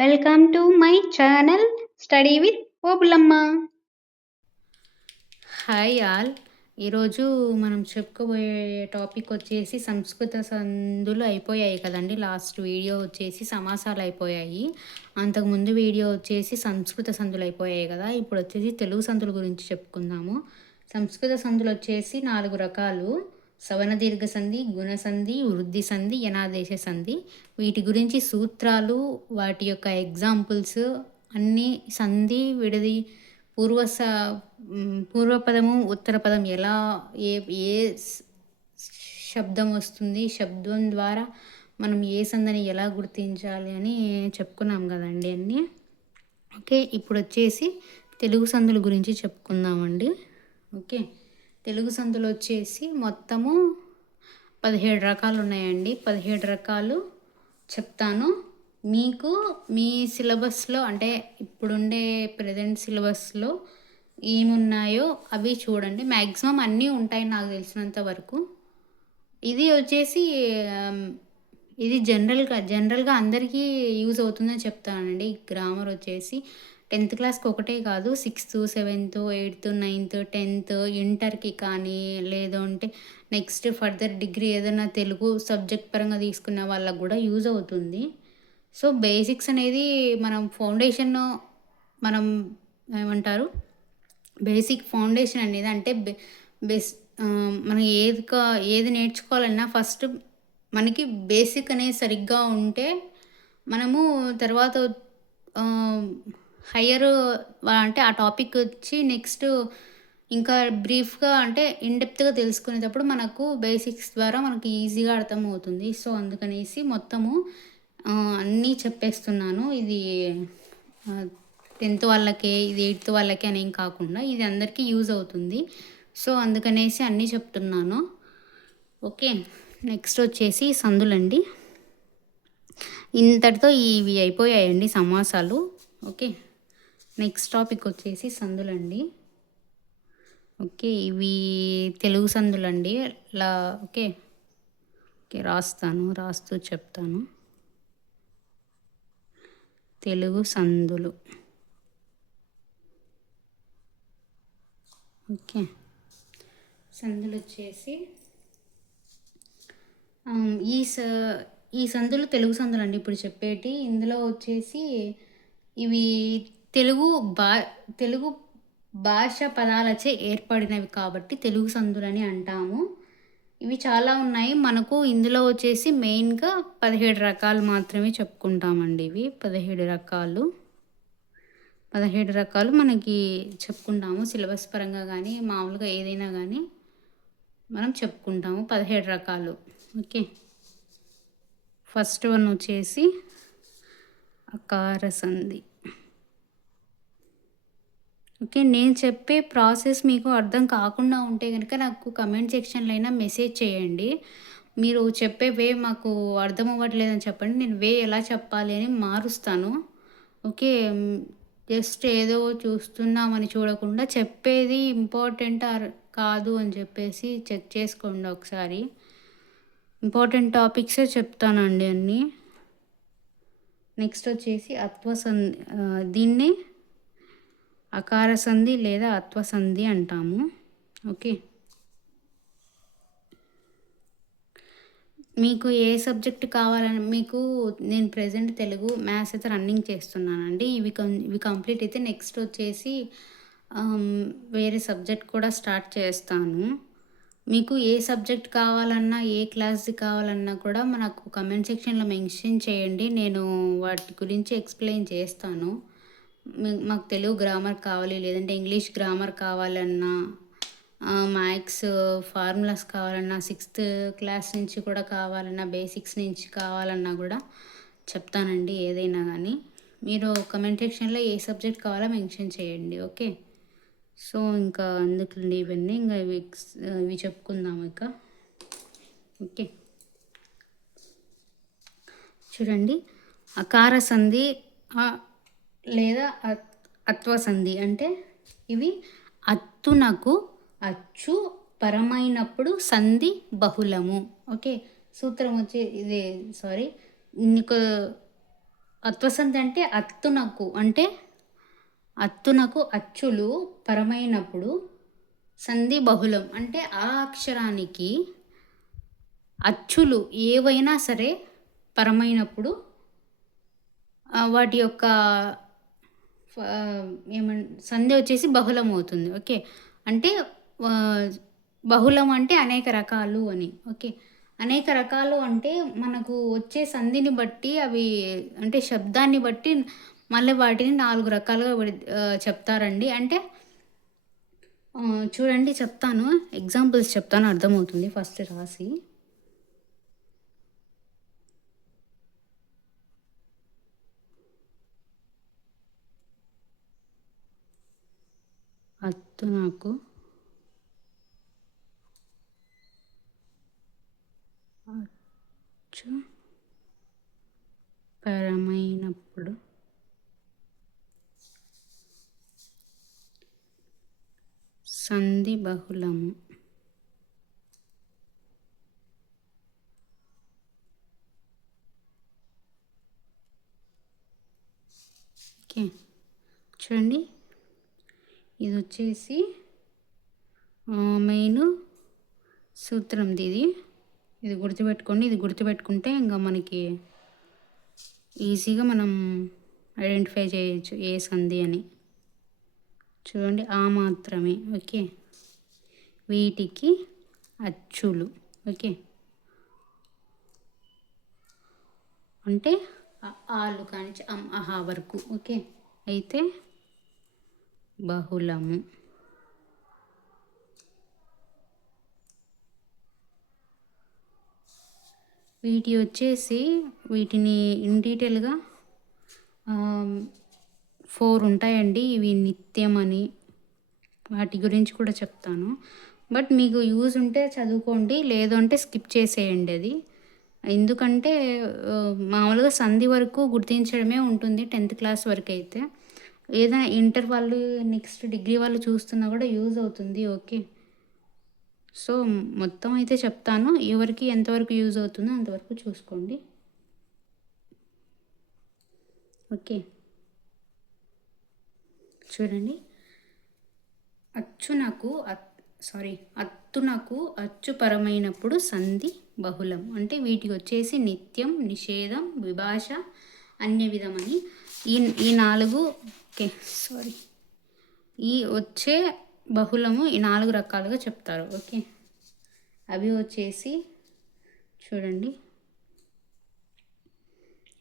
Welcome to my channel study with Obulamma. Hi all. ఈరోజు మనం చెప్పుకోబోయే టాపిక్ వచ్చేసి సంస్కృత సందులు అయిపోయాయి కదండి. లాస్ట్ వీడియో వచ్చేసి సమాసాలు అయిపోయాయి. అంతకుముందు వీడియో వచ్చేసి సంస్కృత సందులు అయిపోయాయి కదా. ఇప్పుడు వచ్చేసి తెలుగు సందుల గురించి చెప్పుకుందాము. సంస్కృత సందులు వచ్చేసి 4 రకాలు: సవన దీర్ఘ సంధి, గుణ సంధి, వృద్ధి సంధి, యనాదేశ సంధి. వీటి గురించి సూత్రాలు, వాటి యొక్క ఎగ్జాంపుల్స్ అన్నీ, సంధి విడది, పూర్వపదము ఉత్తర పదం ఎలా ఏ ఏ శబ్దం వస్తుంది, శబ్దం ద్వారా మనం ఏ సంధిని ఎలా గుర్తించాలి అని చెప్పుకున్నాం కదండి అన్నీ. ఓకే, ఇప్పుడు వచ్చేసి తెలుగు సందుల గురించి చెప్పుకుందామండి. ఓకే, తెలుగు సందులు వచ్చేసి మొత్తము 17 రకాలు ఉన్నాయండి. 17 రకాలు చెప్తాను. మీకు మీ సిలబస్లో, అంటే ఇప్పుడుండే ప్రజెంట్ సిలబస్లో ఏమున్నాయో అవి చూడండి. మ్యాక్సిమం అన్నీ ఉంటాయి నాకు తెలిసినంత వరకు. ఇది వచ్చేసి ఇది జనరల్గా అందరికీ యూజ్ అవుతుందని చెప్తానండి. గ్రామర్ వచ్చేసి 10th క్లాస్కి ఒకటే కాదు, 6th, 7th, 8th, 9th, 10th, ఇంటర్కి కానీ, లేదంటే నెక్స్ట్ ఫర్దర్ డిగ్రీ ఏదైనా తెలుగు సబ్జెక్ట్ పరంగా తీసుకున్న వాళ్ళకు కూడా యూజ్ అవుతుంది. సో బేసిక్స్ అనేది మనం మనం ఏమంటారు, బేసిక్ ఫౌండేషన్ అనేది అంటే మనం ఏది నేర్చుకోవాలన్నా ఫస్ట్ మనకి బేసిక్ అనేది సరిగ్గా ఉంటే మనము తర్వాత హయ్యర్ అంటే ఆ టాపిక్ వచ్చి నెక్స్ట్ ఇంకా బ్రీఫ్గా అంటే ఇన్డెప్త్గా తెలుసుకునేటప్పుడు మనకు బేసిక్స్ ద్వారా మనకి ఈజీగా అర్థమవుతుంది. సో అందుకనేసి మొత్తము అన్నీ చెప్పేస్తున్నాను. ఇది 10th వాళ్ళకే, ఇది 8th వాళ్ళకే అనేం కాకుండా ఇది అందరికీ యూజ్ అవుతుంది. సో అందుకనేసి అన్నీ చెప్తున్నాను. ఓకే, నెక్స్ట్ వచ్చేసి సందులండి. ఇంతటితో ఇవి అయిపోయాయండి సమాసాలు. ఓకే, నెక్స్ట్ టాపిక్ వచ్చేసి సందులండి. ఓకే, ఇవి తెలుగు సందులండి. ఓకే ఓకే రాస్తూ చెప్తాను. తెలుగు సందులు. ఓకే, సందులు వచ్చేసి ఈ సందులు తెలుగు సందులు అండి ఇప్పుడు చెప్పేటి. ఇందులో వచ్చేసి ఇవి తెలుగు భాష పదాలచే ఏర్పడినవి కాబట్టి తెలుగు సందులని అంటాము. ఇవి చాలా ఉన్నాయి మనకు. ఇందులో వచ్చేసి మెయిన్గా 17 రకాలు మాత్రమే చెప్పుకుంటామండి. ఇవి 17 రకాలు మనకి చెప్పుకుంటాము. సిలబస్ పరంగా కానీ మామూలుగా ఏదైనా కానీ మనం చెప్పుకుంటాము 17 రకాలు. ఓకే, ఫస్ట్ వన్ వచ్చేసి అకార సంధి. ఓకే, నేను చెప్పే ప్రాసెస్ మీకు అర్థం కాకుండా ఉంటే కనుక నాకు కమెంట్ సెక్షన్లో అయినా మెసేజ్ చేయండి. మీరు చెప్పే వే మాకు అర్థం అవ్వట్లేదని చెప్పండి, నేను వే ఎలా చెప్పాలి అని మారుస్తాను. ఓకే, జస్ట్ ఏదో చూస్తున్నామని చూడకుండా చెప్పేది ఇంపార్టెంట్ కాదు అని చెప్పేసి చెక్ చేసుకోండి ఒకసారి. ఇంపార్టెంట్ టాపిక్సే చెప్తానండి అన్నీ. నెక్స్ట్ వచ్చేసి అత్వసంధి. దీన్ని అకార సంధి లేదా అత్వసంధి అంటాము. ఓకే, మీకు ఏ సబ్జెక్ట్ కావాలని మీకు నేను ప్రజెంట్ తెలుగు, మ్యాథ్స్ అయితే రన్నింగ్ చేస్తున్నానండి. ఇవి కంప్లీట్ అయితే నెక్స్ట్ వచ్చేసి వేరే సబ్జెక్ట్ కూడా స్టార్ట్ చేస్తాను. మీకు ఏ సబ్జెక్ట్ కావాలన్నా, ఏ క్లాస్ది కావాలన్నా కూడా మనకు కమెంట్ సెక్షన్లో మెన్షన్ చేయండి. నేను వాటి గురించి ఎక్స్ప్లెయిన్ చేస్తాను. మాకు తెలుగు గ్రామర్ కావాలి, లేదంటే ఇంగ్లీష్ గ్రామర్ కావాలన్నా, మ్యాథ్స్ ఫార్ములాస్ కావాలన్నా, 6th క్లాస్ నుంచి కూడా కావాలన్నా, బేసిక్స్ నుంచి కావాలన్నా కూడా చెప్తానండి. ఏదైనా కానీ మీరు కమెంట్ సెక్షన్లో ఏ సబ్జెక్ట్ కావాలో మెన్షన్ చేయండి. ఓకే, సో ఇంకా అందుకండి ఇవన్నీ ఇంకా ఇవి చెప్పుకుందాము ఇక. ఓకే, చూడండి, అకార సంధి లేదా అత్వసంధి అంటే ఇవి అత్తునకు అచ్చు పరమైనప్పుడు సంధి బహుళము. ఓకే, సూత్రం వచ్చి ఇదే. నీకు అత్వసంధి అంటే అత్తునకు అంటే అత్తునకు అచ్చులు పరమైనప్పుడు సంధి బహుళం అంటే ఆ అక్షరానికి అచ్చులు ఏవైనా సరే పరమైనప్పుడు వాటి యొక్క సంధి వచ్చేసి బహుళం అవుతుంది. ఓకే. అంటే బహుళం అంటే అనేక రకాలు అని. ఓకే. అనేక రకాలు అంటే మనకు వచ్చే సంధిని బట్టి అవి అంటే శబ్దాన్ని బట్టి మళ్ళీ వాటిని 4 రకాలుగా చెప్తారండి. అంటే చూడండి చెప్తాను. ఎగ్జాంపుల్స్ చెప్తాను అర్థమవుతుంది ఫస్ట్ రాసి. అత్తునకు అచ్చు పరమైనప్పుడు సంధి బహుళము. ఓకే. చూడండి ఇది వచ్చేసి మెయిన్ సూత్రంది ఇది. ఇది గుర్తుపెట్టుకోండి. ఇది గుర్తుపెట్టుకుంటే ఇంకా మనకి ఈజీగా మనం ఐడెంటిఫై చేయొచ్చు ఏ సంధి అని. చూడండి ఆ మాత్రమే. ఓకే. వీటికి అచ్చులు. ఓకే. అంటే ఆలు కానించి అహా వరకు. ఓకే. అయితే బహుళము. వీటి వచ్చేసి వీటిని ఇన్ డీటెయిల్గా 4 ఉంటాయండి. ఇవి నిత్యం అని వాటి గురించి కూడా చెప్తాను. బట్ మీకు యూజ్ ఉంటే చదువుకోండి, లేదు అంటే స్కిప్ చేసేయండి అది. ఎందుకంటే మామూలుగా సంధి వరకు గుర్తించడమే ఉంటుంది 10th క్లాస్ వరకు అయితే. ఏదైనా ఇంటర్ వాళ్ళు నెక్స్ట్ డిగ్రీ వాళ్ళు చూస్తున్నా కూడా యూజ్ అవుతుంది. ఓకే. సో మొత్తం అయితే చెప్తాను. ఎవరికి ఎంతవరకు యూజ్ అవుతుందో అంతవరకు చూసుకోండి. ఓకే. చూడండి అత్తునకు అచ్చుపరమైనప్పుడు సంధి బహుళం అంటే వీటికి వచ్చేసి నిత్యం, నిషేధం, విభాష, అన్య విధమని ఈ 4 ఈ వచ్చే బహుళము ఈ 4 రకాలుగా చెప్తారు. ఓకే. అవి వచ్చేసి చూడండి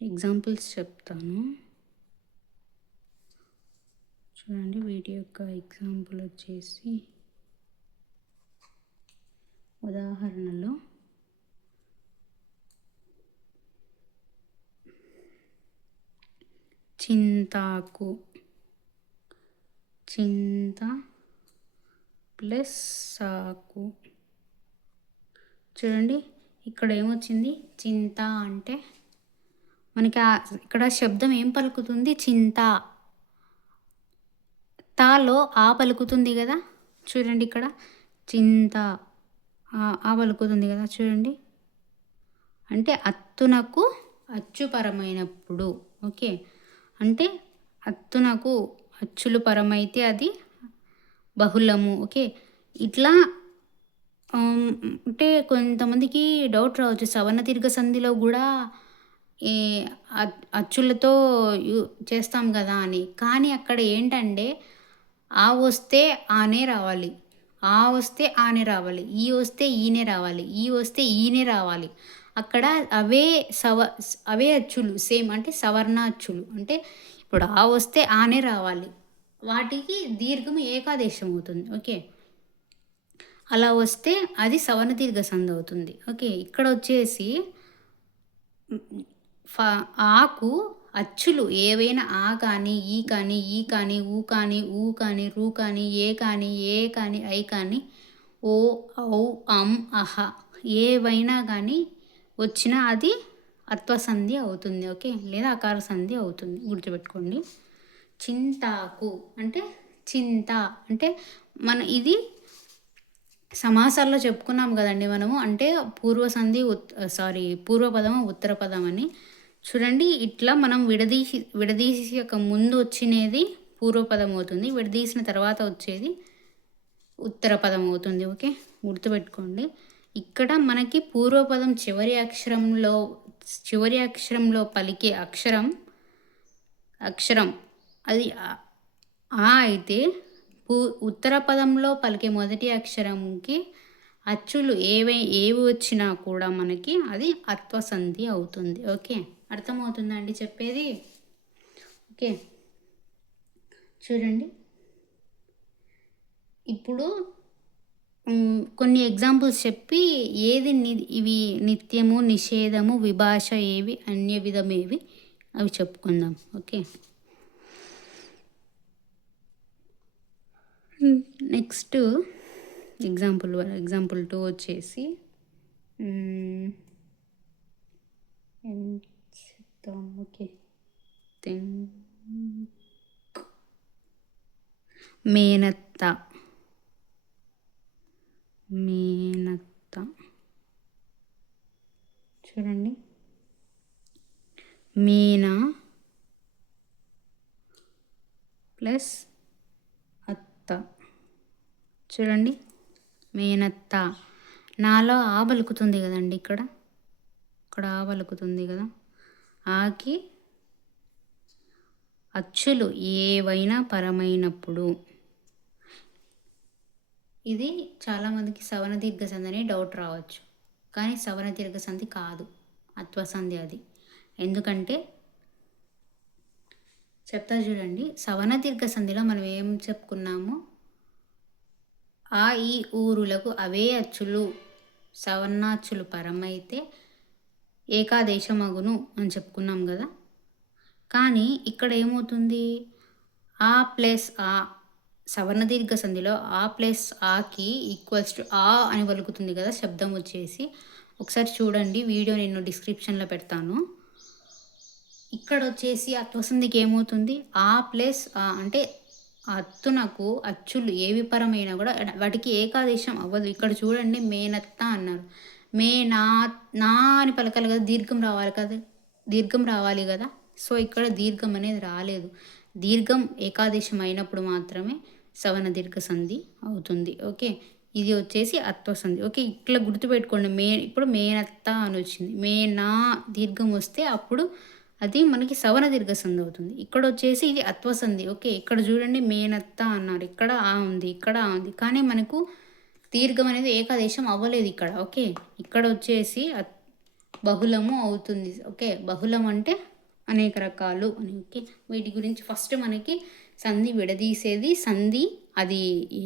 ఎగ్జాంపుల్స్ చెప్తాను. చూడండి వీటి యొక్క ఎగ్జాంపుల్ వచ్చేసి ఉదాహరణలో చింతాకు, చింత ప్లస్ సాకు. చూడండి ఇక్కడ ఏమొచ్చింది? చింత అంటే మనకి ఇక్కడ శబ్దం ఏం పలుకుతుంది? చింత. తాలో ఆ పలుకుతుంది కదా. చూడండి ఇక్కడ చింత ఆ పలుకుతుంది కదా. చూడండి అంటే అత్తునకు అచ్చుపరమైనప్పుడు. ఓకే. అంటే అత్తునకు అచ్చులు పరమైతే అది బహుళము. ఓకే. ఇట్లా అంటే కొంతమందికి డౌట్ రావచ్చు, సవర్ణ దీర్ఘ సంధిలో కూడా ఈ అచ్చులతో చేస్తాం కదా అని. కానీ అక్కడ ఏంటంటే ఆ వస్తే ఆనే రావాలి, ఆ వస్తే ఆనే రావాలి, ఈ వస్తే ఈనే రావాలి, ఈ వస్తే ఈనే రావాలి. అక్కడ అవే అచ్చులు సేమ్ అంటే సవర్ణ అచ్చులు. అంటే ఇప్పుడు ఆ వస్తే ఆనే రావాలి, వాటికి దీర్ఘం ఏకాదేశం అవుతుంది. ఓకే. అలా వస్తే అది సవర్ణ దీర్ఘ సంధి అవుతుంది. ఓకే. ఇక్కడ వచ్చేసి ఆకు అచ్చులు ఏవైనా ఆ కానీ, ఈ కానీ, ఈ కానీ, ఊ కానీ, ఊ కానీ, రు కానీ, ఏ కానీ, ఏ కానీ, ఐ కానీ, ఓ, ఔ, అం, అహ ఏవైనా కానీ వచ్చినా అది అత్వసంధి అవుతుంది. ఓకే. లేదా అకార సంధి అవుతుంది. గుర్తుపెట్టుకోండి. చింతాకు అంటే చింత అంటే ఇది సమాసాల్లో చెప్పుకున్నాం కదండి మనము. అంటే పూర్వపదము ఉత్తర పదం అని. చూడండి ఇట్లా మనం విడదీయక ముందు వచ్చినది పూర్వపదం అవుతుంది. విడదీసిన తర్వాత వచ్చేది ఉత్తర పదం అవుతుంది. ఓకే, గుర్తుపెట్టుకోండి. ఇక్కడ మనకి పూర్వపదం చివరి అక్షరంలో పలికే అక్షరం అది ఆ అయితే ఉత్తర పదంలో పలికే మొదటి అక్షరంకి అచ్చులు ఏవి వచ్చినా కూడా మనకి అది అత్వసంధి అవుతుంది. ఓకే, అర్థమవుతుందండి చెప్పేది? ఓకే, చూడండి ఇప్పుడు కొన్ని ఎగ్జాంపుల్స్ చెప్పి ఇవి నిత్యము, నిషేధము, విభాష ఏవి, అన్య విధమేవి అవి చెప్పుకుందాం. ఓకే, నెక్స్ట్ ఎగ్జాంపుల్ 2 వచ్చేసి ఓకే, మేనత్త. చూడండి, మీనా ప్లస్ అత్త. చూడండి, మేనత్త. నాలో ఆ పలుకుతుంది కదండి, ఇక్కడ ఆ పలుకుతుంది కదా. ఆకి అచ్చులు ఏవైనా పరమైనప్పుడు, ఇది చాలామందికి సవన దీర్ఘ సంధి అని డౌట్ రావచ్చు. కానీ సవన దీర్ఘ సంధి కాదు, అత్వసంధి అది. ఎందుకంటే చెప్తా చూడండి, సవన దీర్ఘ సంధిలో మనం ఏం చెప్పుకున్నాము, ఆ ఈ ఊరులకు అవే అచ్చులు సవర్ణాచ్చులు పరమైతే ఏకాదేశమగును అని చెప్పుకున్నాం కదా. కానీ ఇక్కడ ఏమవుతుంది, ఆ ప్లస్ ఆ సవర్ణ దీర్ఘ సంధిలో ఆ ప్లస్ ఆకి ఈక్వల్స్ టు ఆ అని పలుకుతుంది కదా శబ్దం వచ్చేసి. ఒకసారి చూడండి, వీడియో నేను డిస్క్రిప్షన్లో పెడతాను. ఇక్కడ వచ్చేసి అత్వసంధికి ఏమవుతుంది, ఆ ప్లస్ ఆ అంటే అత్తునకు అచ్చులు ఏవి పరమైనా కూడా వాటికి ఏకాదేశం అవ్వదు. ఇక్కడ చూడండి, మేనత్త అన్నారు, నా అని పలకాలి కదా, దీర్ఘం రావాలి కదా. సో ఇక్కడ దీర్ఘం అనేది రాలేదు. దీర్ఘం ఏకాదేశం అయినప్పుడు మాత్రమే సవన దీర్ఘ సంధి అవుతుంది. ఓకే, ఇది వచ్చేసి అత్వసంధి. ఓకే, ఇట్లా గుర్తుపెట్టుకోండి. ఇప్పుడు మేనత్త అని వచ్చింది, మేనా దీర్ఘం వస్తే అప్పుడు అది మనకి సవన దీర్ఘ సంధి అవుతుంది. ఇక్కడ వచ్చేసి ఇది అత్వసంధి. ఓకే, ఇక్కడ చూడండి, మేనత్త అన్నారు, ఇక్కడ ఆ ఉంది, ఇక్కడ ఆ ఉంది, కానీ మనకు దీర్ఘం అనేది ఏకాదేశం అవ్వలేదు ఇక్కడ. ఓకే, ఇక్కడ వచ్చేసి బహుళము అవుతుంది. ఓకే, బహుళం అంటే అనేక రకాలు అని. ఓకే, వీటి గురించి ఫస్ట్ మనకి సంధి విడదీసేది సంధి, అది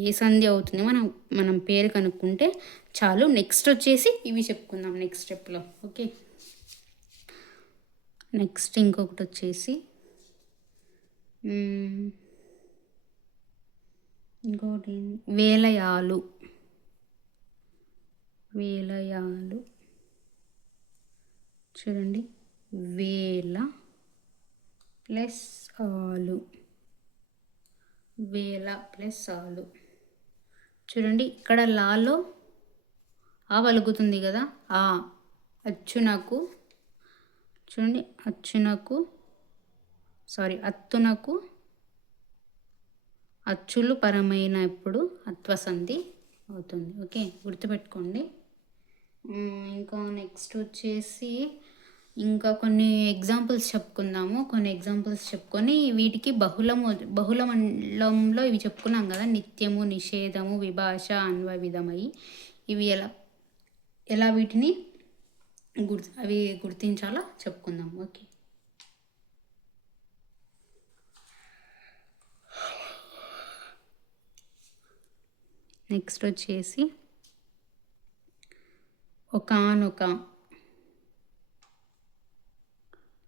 ఏ సంధి అవుతుంది మనం పేరు కనుక్కుంటే చాలు. నెక్స్ట్ వచ్చేసి ఇవి చెప్పుకుందాం నెక్స్ట్ స్టెప్లో. ఓకే, నెక్స్ట్ ఇంకొకటి వచ్చేసి ఇంకొకటి వేలయాలు. చూడండి, వేల ప్లస్ ఆలు, వేల ప్లస్ ఆలు. చూడండి, ఇక్కడ లాలో ఆ పలుకుతుంది కదా, ఆ అచ్చునకు చూడండి, అత్తునకు అచ్చులు పరమైనప్పుడు అత్వసంధి అవుతుంది. ఓకే, గుర్తుపెట్టుకోండి. ఇంకా నెక్స్ట్ వచ్చేసి ఇంకా కొన్ని ఎగ్జాంపుల్స్ చెప్పుకుందాము. కొన్ని ఎగ్జాంపుల్స్ చెప్పుకొని వీటికి బహుళమంలో ఇవి చెప్పుకున్నాం కదా, నిత్యము, నిషేధము, విభాష, అన్వయ విధమై. ఇవి ఎలా వీటిని అవి గుర్తించాలో చెప్పుకుందాం. ఓకే, నెక్స్ట్ వచ్చేసి ఒకానొక.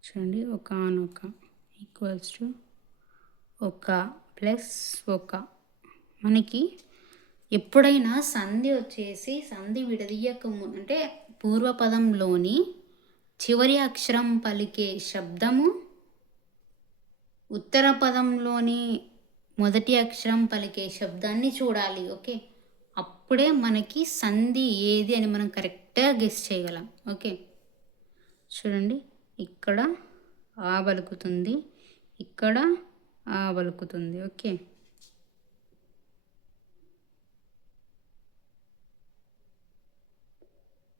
చూడండి, ఒకానొక ఈక్వల్స్ టు ఒక ప్లస్ ఒక. మనకి ఎప్పుడైనా సంధి వచ్చేసి సంధి విడదీయక అంటే పూర్వపదంలోని చివరి అక్షరం పలికే శబ్దము ఉత్తర పదంలోని మొదటి అక్షరం పలికే శబ్దాన్ని చూడాలి. ఓకే, అప్పుడే మనకి సంధి ఏది అని మనం కరెక్ట్గా గెస్ చేయగలం. ఓకే, చూడండి, ఇక్కడ ఆ పలుకుతుంది, ఇక్కడ ఆ పలుకుతుంది. ఓకే.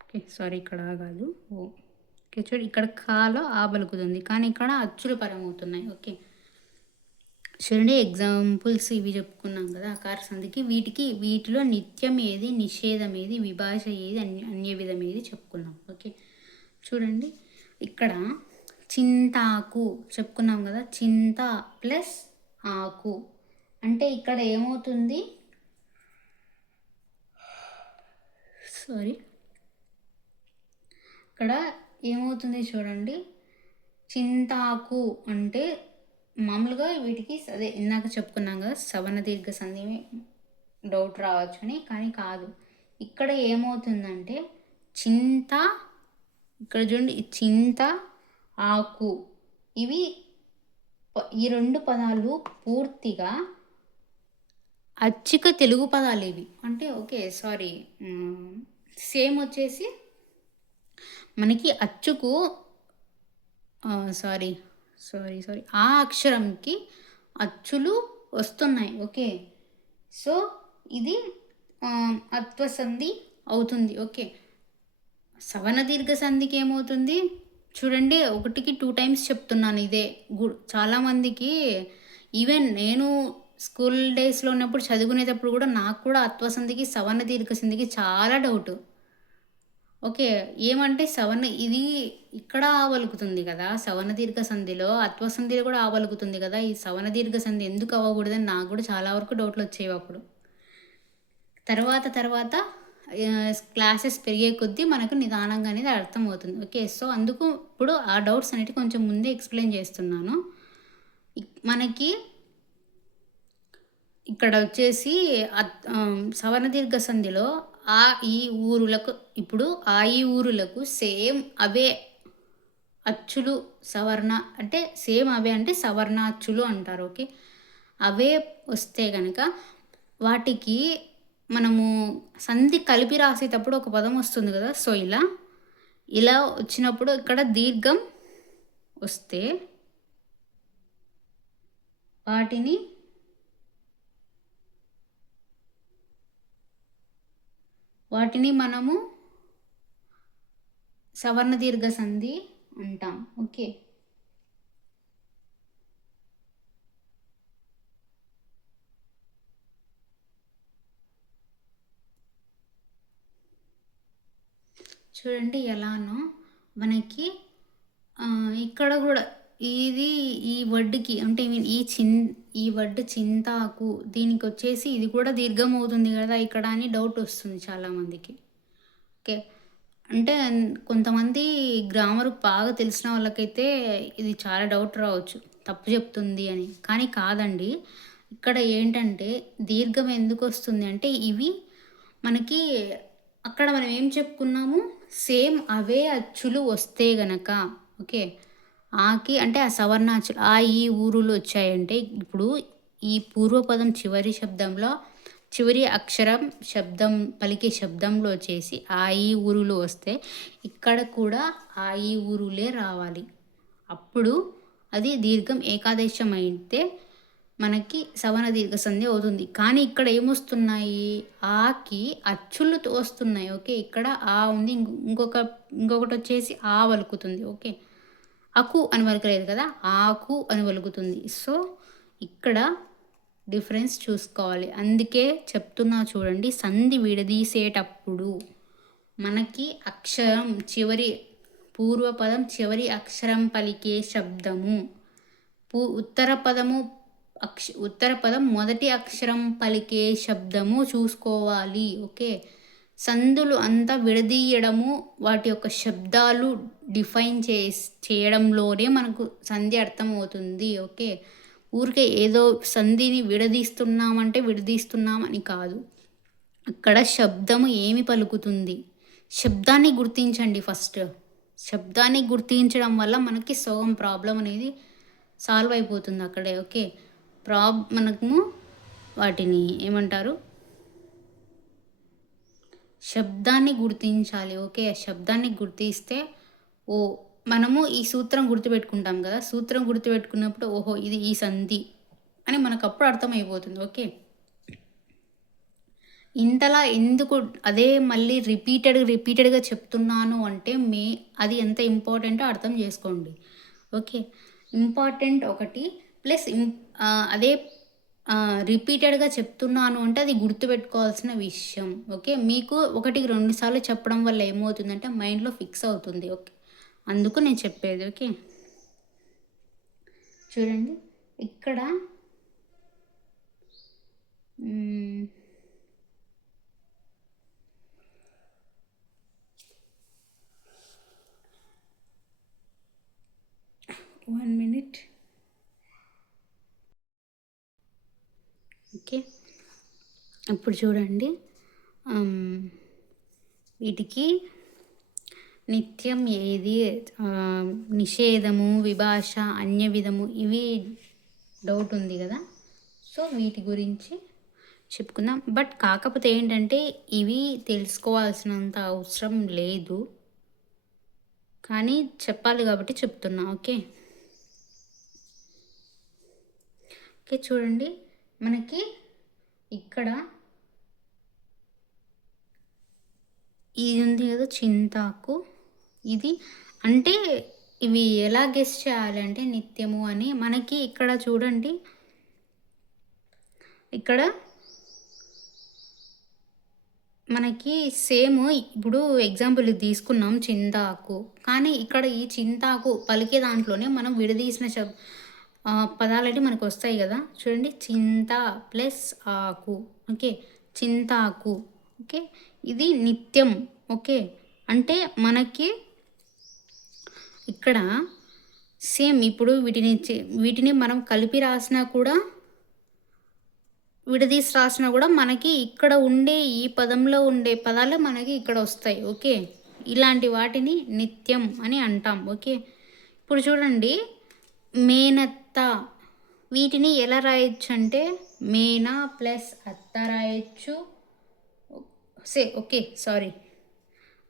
ఓకే, సారీ ఇక్కడ ఆ కాదు, ఓ. ఓకే, చూడు ఇక్కడ కాలో ఆ పలుకుతుంది, కానీ ఇక్కడ అచ్చులు పరమవుతున్నాయి. ఓకే, చూడండి ఎగ్జాంపుల్స్ ఇవి చెప్పుకున్నాం కదా అకార సంధికి. వీటిలో నిత్యం ఏది, నిషేధం ఏది, విభాష ఏది, అన్య విధం ఏది చెప్పుకున్నాం. ఓకే, చూడండి ఇక్కడ చింతాకు చెప్పుకున్నాం కదా, చింత ప్లస్ ఆకు అంటే ఇక్కడ ఏమవుతుంది, సారీ ఇక్కడ ఏమవుతుంది చూడండి, చింతాకు అంటే మామూలుగా వీటికి అదే ఇందాక చెప్పుకున్నాం కదా సవర్ణ దీర్ఘ సంధి డౌట్ రావచ్చు అని, కానీ కాదు. ఇక్కడ ఏమవుతుందంటే చింత, ఇక్కడ చూడండి చింత ఆకు, ఇవి ఈ రెండు పదాలు పూర్తిగా అచ్చిక తెలుగు పదాలు ఇవి. అంటే ఓకే సారీ, సేమ్ వచ్చేసి మనకి అచ్చుకు సారీ సారీ సారీ ఆ అక్షరంకి అచ్చులు వస్తున్నాయి. ఓకే, సో ఇది అత్వసంధి అవుతుంది. ఓకే, సవర్ణ దీర్ఘ సంధికి ఏమవుతుంది చూడండి, 1కి 2 టైమ్స్ చెప్తున్నాను ఇదే. చాలామందికి ఈవెన్ నేను స్కూల్ డేస్లో ఉన్నప్పుడు చదువుకునేటప్పుడు కూడా నాకు కూడా అత్వసంధికి సవర్ణ దీర్ఘ సంధికి చాలా డౌట్. ఓకే, ఏమంటే సవర్ణ ఇది ఇక్కడ ఆవలుకుతుంది కదా, సవర్ణ దీర్ఘ సంధిలో అత్వసంధిలో కూడా ఆవలుకుతుంది కదా, ఈ సవర్ణ దీర్ఘ సంధి ఎందుకు అవ్వకూడదని నాకు కూడా చాలా వరకు డౌట్లు వచ్చేవి అప్పుడు. తర్వాత క్లాసెస్ పెరిగే కొద్దీ మనకు నిదానంగా అనేది అర్థమవుతుంది. ఓకే, సో అందుకు ఇప్పుడు ఆ డౌట్స్ అనేవి కొంచెం ముందే ఎక్స్ప్లెయిన్ చేస్తున్నాను. మనకి ఇక్కడ వచ్చేసి సవర్ణ దీర్ఘ సంధిలో ఆ ఈ ఊరులకు, ఇప్పుడు ఆ ఈ ఊరులకు సేమ్ అవే అచ్చులు సవర్ణ అంటే సేమ్ అవే అంటే సవర్ణ అచ్చులు అంటారు. ఓకే, అవే వస్తే కనుక వాటికి మనము సంధి కలిపి రాసేటప్పుడు ఒక పదం వస్తుంది కదా, సో ఇలా వచ్చినప్పుడు ఇక్కడ దీర్ఘం వస్తే వాటిని మనము సవర్ణ దీర్ఘ సంధి అంటాం. ఓకే, చూడండి ఎలానో మనకి ఇక్కడ కూడా ఇది ఈ వడ్డుకి అంటే ఈ వడ్డు చింతాకు దీనికి వచ్చేసి ఇది కూడా దీర్ఘం అవుతుంది కదా ఇక్కడ అని డౌట్ వస్తుంది చాలామందికి. ఓకే, అంటే కొంతమంది గ్రామర్ బాగా తెలిసిన వాళ్ళకైతే ఇది చాలా డౌట్ రావచ్చు, తప్పు చెప్తుంది అని. కానీ కాదండి, ఇక్కడ ఏంటంటే దీర్ఘం ఎందుకు వస్తుంది అంటే ఇవి మనకి అక్కడ మనం ఏం చెప్పుకున్నాము, సేమ్ అవే అచ్చులు వస్తే గనక. ఓకే, ఆకి అంటే ఆ సవర్ణ అచ్చులు ఆ ఈ ఊరులు వచ్చాయంటే ఇప్పుడు ఈ పూర్వపదం చివరి శబ్దంలో చివరి అక్షరం శబ్దం పలికే శబ్దంలో వచ్చేసి ఆ ఈ ఊరులు వస్తే ఇక్కడ కూడా ఆ ఈ ఊరులే రావాలి. అప్పుడు అది దీర్ఘం ఏకాదేశం అయితే మనకి సవర్ణ దీర్ఘ సంధి అవుతుంది. కానీ ఇక్కడ ఏమొస్తున్నాయి, ఆకి అచ్చులు వస్తున్నాయి. ఓకే, ఇక్కడ ఆ ఉంది, ఇంకొకటి వచ్చేసి ఆ వలుకుతుంది. ఓకే, అకు అని వలకలేదు కదా, ఆకు అని వలుకుతుంది. సో ఇక్కడ డిఫరెన్స్ చూసుకోవాలి. అందుకే చెప్తున్నా చూడండి, సంధి విడదీసేటప్పుడు మనకి అక్షరం చివరి పూర్వపదం చివరి అక్షరం పలికే శబ్దము, ఉత్తర పదం మొదటి అక్షరం పలికే శబ్దము చూసుకోవాలి. ఓకే, సందులు అంతా విడదీయడము వాటి యొక్క శబ్దాలు డిఫైన్ చేయడంలోనే మనకు సంధి అర్థమవుతుంది. ఓకే, ఊరికే ఏదో సంధిని విడదీస్తున్నామని కాదు, అక్కడ శబ్దము ఏమి పలుకుతుంది, శబ్దాన్ని గుర్తించండి ఫస్ట్. శబ్దాన్ని గుర్తించడం వల్ల మనకి సగం ప్రాబ్లం అనేది సాల్వ్ అయిపోతుంది అక్కడే. ఓకే, మనము వాటిని ఏమంటారు, శబ్దాన్ని గుర్తించాలి. ఓకే, శబ్దాన్ని గుర్తిస్తే మనము ఈ సూత్రం గుర్తుపెట్టుకుంటాం కదా, సూత్రం గుర్తుపెట్టుకున్నప్పుడు ఓహో ఇది ఈ సంధి అని మనకు అప్పుడు అర్థమైపోతుంది. ఓకే, ఇంతలా ఎందుకు అదే మళ్ళీ రిపీటెడ్గా చెప్తున్నాను అంటే అది ఎంత ఇంపార్టెంటో అర్థం చేసుకోండి. ఓకే, ఇంపార్టెంట్ ఒకటి ప్లస్ అదే రిపీటెడ్గా చెప్తున్నాను అంటే అది గుర్తుపెట్టుకోవాల్సిన విషయం. ఓకే, మీకు 1కి 2 సార్లు చెప్పడం వల్ల ఏమవుతుందంటే మైండ్లో ఫిక్స్ అవుతుంది. ఓకే, అందుకు నేను చెప్పేది. ఓకే, చూడండి ఇక్కడ 1 minute. ఓకే, ఇప్పుడు చూడండి వీటికి నిత్యం ఏది, నిషేధము, విభాష, అన్య విధము, ఇవి డౌట్ ఉంది కదా. సో వీటి గురించి చెప్పుకుందాం. బట్ కాకపోతే ఏంటంటే ఇవి తెలుసుకోవాల్సినంత అవసరం లేదు, కానీ చెప్పాలి కాబట్టి చెప్తున్నా. ఓకే, ఓకే చూడండి మనకి ఇక్కడ ఇది ఉంది కదా చింతాకు. ఇది అంటే ఇవి ఎలా గెస్ చేయాలంటే నిత్యము అని మనకి ఇక్కడ చూడండి, ఇక్కడ మనకి సేమ్ ఇప్పుడు ఎగ్జాంపుల్ ఇది తీసుకున్నాం చింతాకు, కానీ ఇక్కడ ఈ చింతాకు పలికే దాంట్లోనే మనం విడదీసిన పదాలన్నీ మనకు వస్తాయి కదా. చూడండి, చింత ప్లస్ ఆకు. ఓకే, చింతాకు. ఓకే, ఇది నిత్యం. ఓకే, అంటే మనకి ఇక్కడ సేమ్ ఇప్పుడు వీటిని మనం కలిపి రాసినా కూడా విడదీసి రాసినా కూడా మనకి ఇక్కడ ఉండే ఈ పదంలో ఉండే పదాలు మనకి ఇక్కడ వస్తాయి. ఓకే, ఇలాంటి వాటిని నిత్యం అని అంటాం. ఓకే, ఇప్పుడు చూడండి మేనత్త, వీటిని ఎలా రాయొచ్చు అంటే మేనా ప్లస్ అత్త రాయొచ్చు. ఓకే సారీ,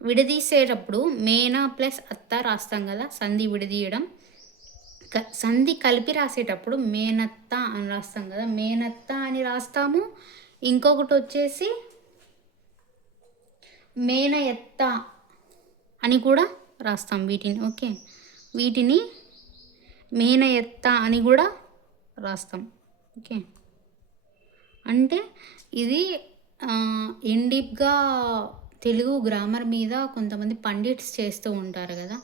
విడదీసేటప్పుడు మేనా ప్లస్ అత్త రాస్తాం కదా, సంధి విడదీయడం. సంధి కలిపి రాసేటప్పుడు మేనత్త అని రాస్తాం కదా, మేనత్త అని రాస్తాము. ఇంకొకటి వచ్చేసి మేనయత్త అని కూడా రాస్తాం వీటిని. ఓకే, వీటిని మేనయత్త అని కూడా రాస్తాం. ఓకే, అంటే ఇది ఇండీప్గా తెలుగు గ్రామర్ మీద కొంతమంది పండిట్స్ చేస్తూ ఉంటారు కదా,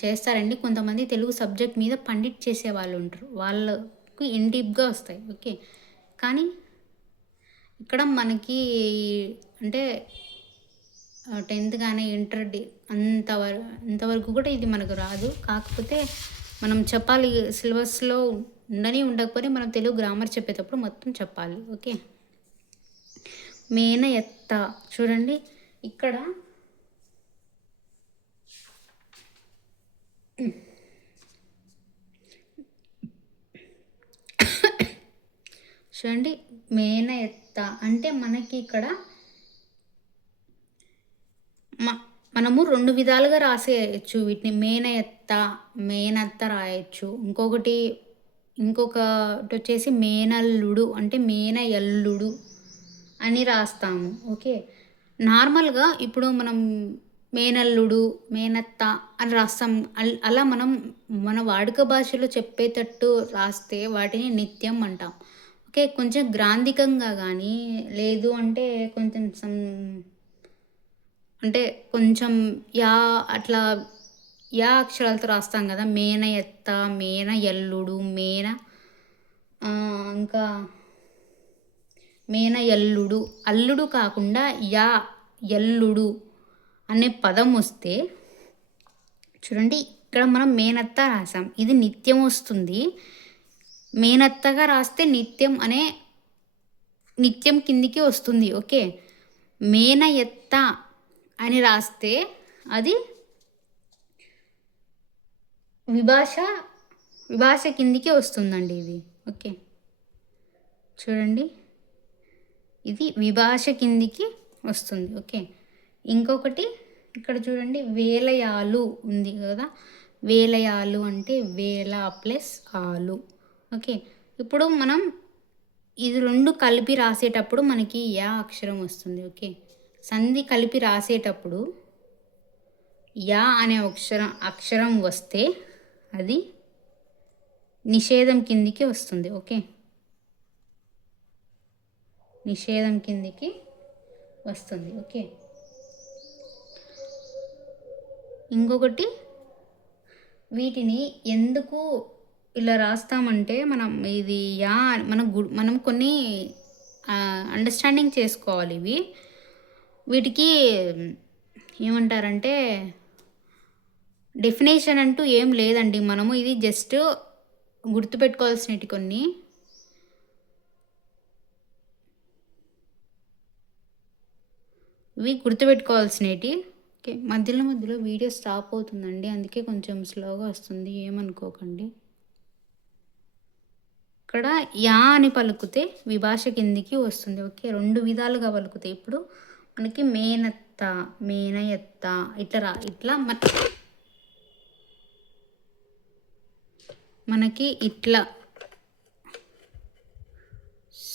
చేస్తారండి. కొంతమంది తెలుగు సబ్జెక్ట్ మీద పండిట్ చేసే వాళ్ళు ఉంటారు, వాళ్ళకు ఇండీప్గా వస్తాయి. ఓకే, కానీ ఇక్కడ మనకి అంటే 10th కానీ అంతవరకు కూడా ఇది మనకు రాదు. కాకపోతే మనం చెప్పాలి, సిలబస్లో ఉండకపోతే మనం తెలుగు గ్రామర్ చెప్పేటప్పుడు మొత్తం చెప్పాలి. ఓకే, మేనయత్త చూడండి ఇక్కడ చూడండి మేనయత్త అంటే మనకి ఇక్కడ మనము 2 విధాలుగా రాసేయచ్చు వీటిని. మేనత్త రాయొచ్చు. ఇంకొకటి వచ్చేసి మేనల్లుడు అంటే మేనయల్లుడు అని రాస్తాము. ఓకే, నార్మల్గా ఇప్పుడు మనం మేనల్లుడు, మేనత్త అని రాస్తాం. అలా మనం మన వాడుక భాషలో చెప్పేటట్టు రాస్తే వాటిని నిత్యం అంటాం. ఓకే, కొంచెం గ్రాంధికంగా కానీ లేదు అంటే కొంచెం అట్లా అక్షరాలతో రాస్తాం కదా, మేనయత్త, మేనయల్లుడు, ఇంకా మేనయల్లుడు. అల్లుడు కాకుండా యల్లుడు అనే పదం వస్తే చూడండి ఇక్కడ మనం మేనత్త రాసాం, ఇది నిత్యం వస్తుంది. మేనత్తగా రాస్తే నిత్యం కిందికి వస్తుంది. ఓకే, మేనయత్త అని రాస్తే అది విభాష కిందికి వస్తుందండి ఇది. ఓకే, చూడండి ఇది విభాష కిందికి వస్తుంది. ఓకే, ఇంకొకటి ఇక్కడ చూడండి వేలయాలు ఉంది కదా, వేలయాలు అంటే వేల ప్లస్ ఆలు. ఓకే, ఇప్పుడు మనం ఇది రెండు కలిపి రాసేటప్పుడు మనకి యా అక్షరం వస్తుంది. ఓకే, సంధి కలిపి రాసేటప్పుడు యా అనే అక్షరం వస్తే అది నిషేధం కిందికి వస్తుంది. ఓకే, నిషేధం కిందికి వస్తుంది. ఓకే, ఇంకొకటి వీటిని ఎందుకు ఇలా రాస్తామంటే మనం ఇది యా మనం కొన్ని అండర్స్టాండింగ్ చేసుకోవాలి. వీటికి ఏమంటారంటే డెఫినేషన్ అంటూ ఏం లేదండి. మనము ఇది జస్ట్ గుర్తుపెట్టుకోవాల్సినవి కొన్ని. ఇవి గుర్తుపెట్టుకోవాల్సినవి. ఓకే, మధ్యలో వీడియో స్టాప్ అవుతుందండి, అందుకే కొంచెం స్లోగా వస్తుంది, ఏమనుకోకండి. ఇక్కడ యా అని పలుకుతే విభాష కిందికి వస్తుంది. ఓకే, రెండు విధాలుగా పలుకుతాయి. ఇప్పుడు మనకి మేనత్త, మేనయత్త ఇట్లా మనకి ఇట్లా.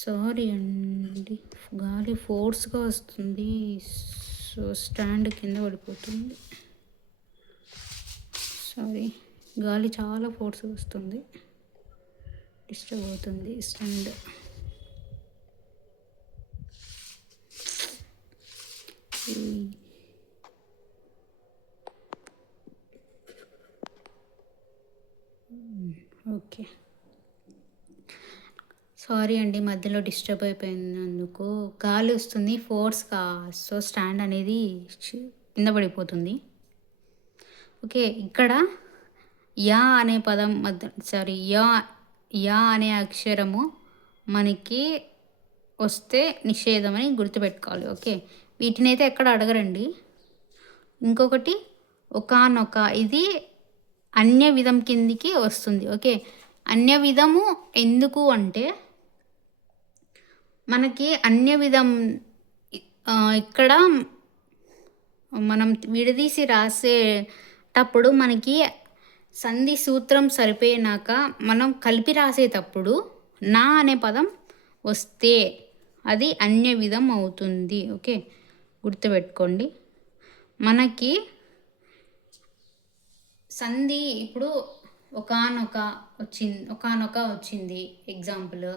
సారీ అండి, గాలి ఫోర్స్గా వస్తుంది, సో స్టాండ్ కింద పడిపోతుంది. సారీ, గాలి చాలా ఫోర్స్గా వస్తుంది, డిస్టర్బ్ అవుతుంది స్టాండ్. ఓకే, సారీ అండి, మధ్యలో డిస్టర్బ్ అయిపోయినందుకు. గాలి వస్తుంది ఫోర్స్గా, సో స్టాండ్ అనేది కింద పడిపోతుంది. ఓకే, ఇక్కడ యా అనే పదం యా అనే అక్షరము మనకి వస్తే నిషేధం అని గుర్తుపెట్టుకోవాలి. ఓకే, వీటిని అయితే ఎక్కడ అడగరండి. ఇంకొకటి ఒకానొక, ఇది అన్య విధం కిందికి వస్తుంది. ఓకే, అన్య విధము ఎందుకు అంటే మనకి అన్య విధం ఇక్కడ మనం విడదీసి రాసేటప్పుడు మనకి సంధి సూత్రం సరిపోయినాక మనం కలిపి రాసేటప్పుడు నా అనే పదం వస్తే అది అన్య విధం అవుతుంది. ఓకే, గుర్తుపెట్టుకోండి. మనకి సంధి ఇప్పుడు ఒకానొక వచ్చింది ఎగ్జాంపుల్,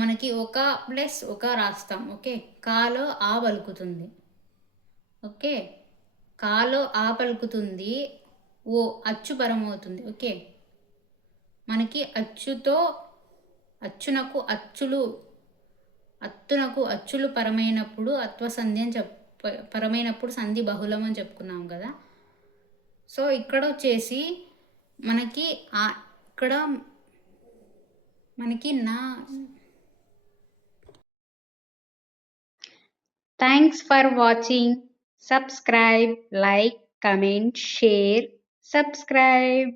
మనకి ఒక ప్లస్ ఒక రాస్తాం. ఓకే, కాలో ఆ పలుకుతుంది. ఓకే, కాలో ఆ పలుకుతుంది, ఓ అచ్చు పరమవుతుంది. ఓకే, మనకి అత్తునకు అచ్చులు పరమైనప్పుడు అత్వసంధి అని పరమైనప్పుడు సంధి బహుళం అని చెప్పుకున్నాం కదా. సో ఇక్కడ వచ్చేసి మనకి ఇక్కడ మనకి నా. Thanks for watching. Subscribe, like, comment, share, subscribe.